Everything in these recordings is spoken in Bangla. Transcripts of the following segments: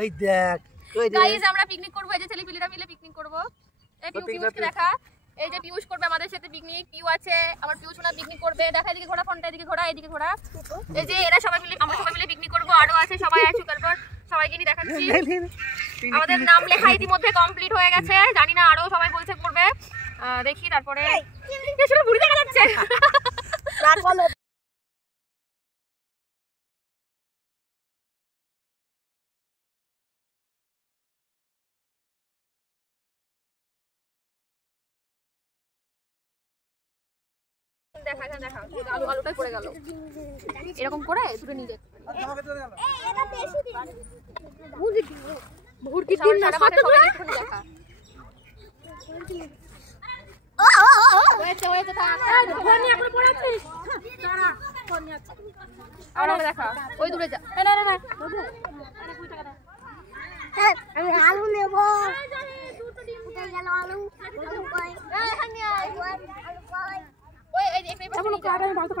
ওই দেখ গাইস আমরা পিকনিক করব, এই যে ছেলেপিলেরা মিলে পিকনিক করব। এই পিউষকে দেখা, এই যে পিউষ করবে আমাদের সাথে পিকনিক। পিউ আছে আমার, পিউ সোনা পিকনিক করবে। দেখা এদিকে ঘোড়া, ফোনটা এদিকে ঘোড়া, এদিকে ঘোড়া। এই যে এরা সবাই মিলে, আমরা সবাই মিলে পিকনিক করব। আরো আছে সবাই আছে, তারপর সবাইকে নিয়ে দেখাচ্ছি। আমাদের নাম লেখা ইতিমধ্যে কমপ্লিট হয়ে গেছে, জানি না আরো সবাই বলছে করবে, দেখি। তারপরে এসব বুড়ি দেখা যাচ্ছে। দেখা দেখা আলুটাই পড়ে গেল, এরকম করে দুটো নিয়ে যাচ্ছে। দেখা ওই দূরে যা, আমি আলু নেব। ভালো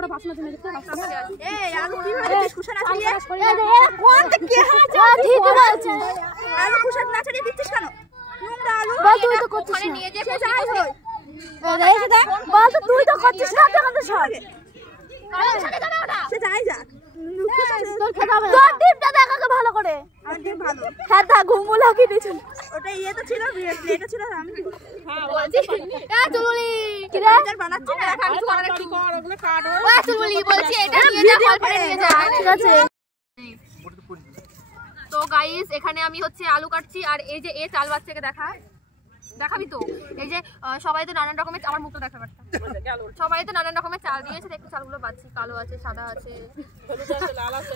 করে ঘুমু লাগিয়ে দিয়েছিল। ওটা ইয়ে তো ছিল, প্লেটও ছিল। আমি তো গাইস এখানে আমি হচ্ছে আলু কাটছি, আর এই যে এ চাল বাচ্চাকে দেখাবি তো। এই যে সবাই তো নানান রকমের, আমার মুখটা দেখাবার, সবাই তো নানান রকমের চাল দিয়েছে। একটু চালগুলো বাচ্ছি, কালো আছে, সাদা আছে,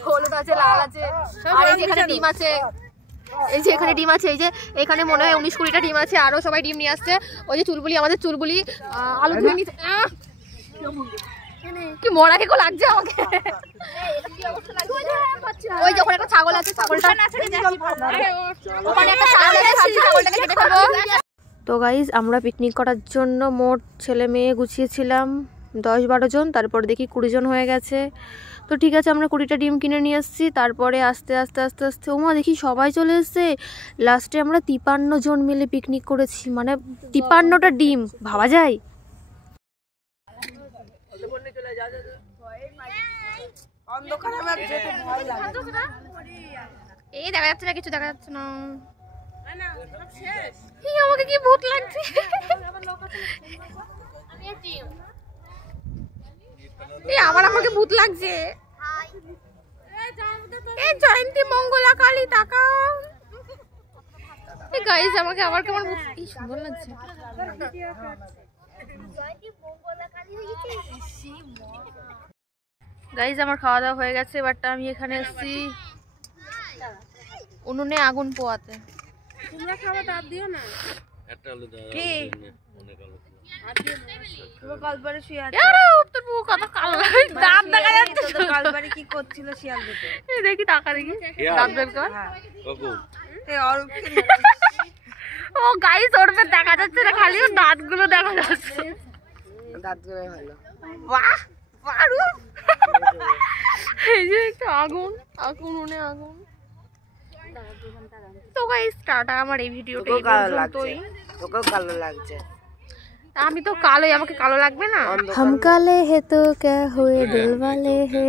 হলুদ আছে, লাল আছে, আর এই যে এখানে ডিম আছে। এই যে এখানে ডিম আছে, এই যে এখানে মনে হয় 19-20টা ডিম আছে। আরো সবাই ডিম নিয়ে আসছে। ওই যে চুলবুলি, আমাদের চুলবুলি আলু ধুয়ে নিচ্ছে। কি মরা কেকো লাগছে আমাকে। ওই যে ওখানে একটা ছাগল আছে, ছাগলটা ওখানে একটা ছাগল আছে, ছাগলটাকে কেটে ফেলবো। তো গাইজ আমরা পিকনিক করার জন্য মোট ছেলে মেয়ে গুছিয়েছিলাম 10-12 জন, তারপর দেখি 20 জন হয়ে গেছে। তো ঠিক আছে, আমরা 20টা ডিম কিনে নিয়ে এসেছি। তারপরে আস্তে আস্তে আস্তে আস্তে ওমা দেখি সবাই চলে এসছে। লাস্টে আমরা 53 জন মিলে পিকনিক করেছি, মানে 53টা ডিম, ভাবা যায়। এই দেখা যাচ্ছে না, কিছু দেখা যাচ্ছে না। আমাকে কি ভূত লাগছে। আমাকে ভূত লাগছে। এই জয়ন্তী, মঙ্গলা, কালী, টাকা। গাইস আমাকে আবার কেমন সুন্দর লাগছে। গাইস আমার খাওয়া দাওয়া হয়ে গেছে, বাট আমি এখানে এসেছি উনুনে আগুন পোয়াতে। তোমরা খাওয়া দাও দিও না, একটা আলু দাও। কি অনেক আলু তোর কালবারে শুয়ে আছে। আরে তোর মুখ কত কালো, দাঁত দেখা যাচ্ছে। তোর কালবারে কি করছিল শিয়াল দুটো? এই দেখি টাকা দেখি, দাঁত বের কর। বাবু এই আর ও গাইস ওরবে দেখা যাচ্ছে না, খালি দাঁতগুলো দেখা যাচ্ছে। দাঁতগুলো ভালো। বাহ পারু। এই যে একটা আগুন, উনুনে আগুন। তো গাইস টাটা, আমার এই ভিডিওটা এই পর্যন্তই। তোকেও কালো লাগছে। আমি তো কালোই, আমাকে কালো লাগবে না? হাম কালে হে তো ক্যা হুয়ে দিল ওয়ালে হে।